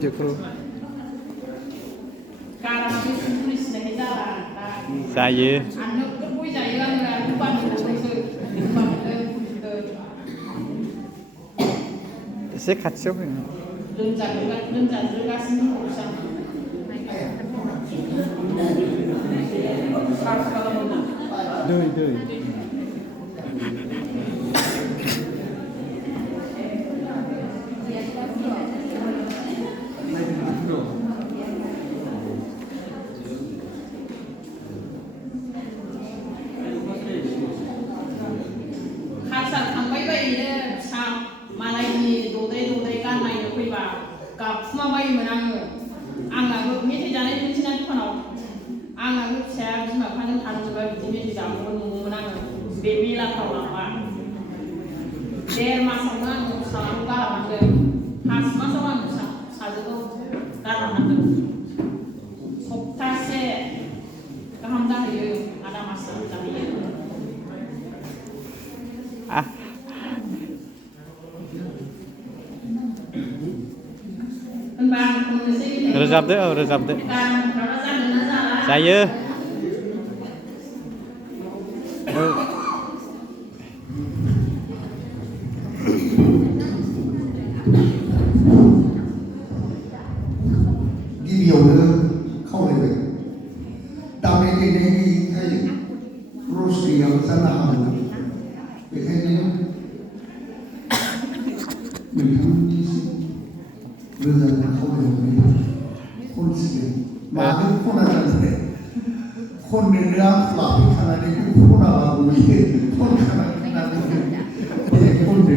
video call जायो एसे खाथियाव फै दै गाबखुमाबायोमोन आंनाबो मेथाइ जानाय दिन्थिनाय दखानाव आंनाबो फिसाया बिमा बिफाजों थांजोबा बिदि मेथाइ जाबोनो नुयोमोन आङो बे मेलाफ्राव लांबा देर मासावनो आङो फिसालाखौ गालांनांदों 5 मासाव आं फिसाजोखौ गालांनांदों सप्तासे गाहाम जाहैयो आदा मास जाहैयो रोजाबदो जायो गिबियावनो खावलायबाय दामनाय देनायनिफ्राय रस गैयाबो जानो हागौ बेखायनो नोंथांनिसिम रोजाबनो खावलायहरनाय खनसिगोन मानो खना जानो खननोनो आं लाफैखानानै खनाबा गयो खनखानानै खनदो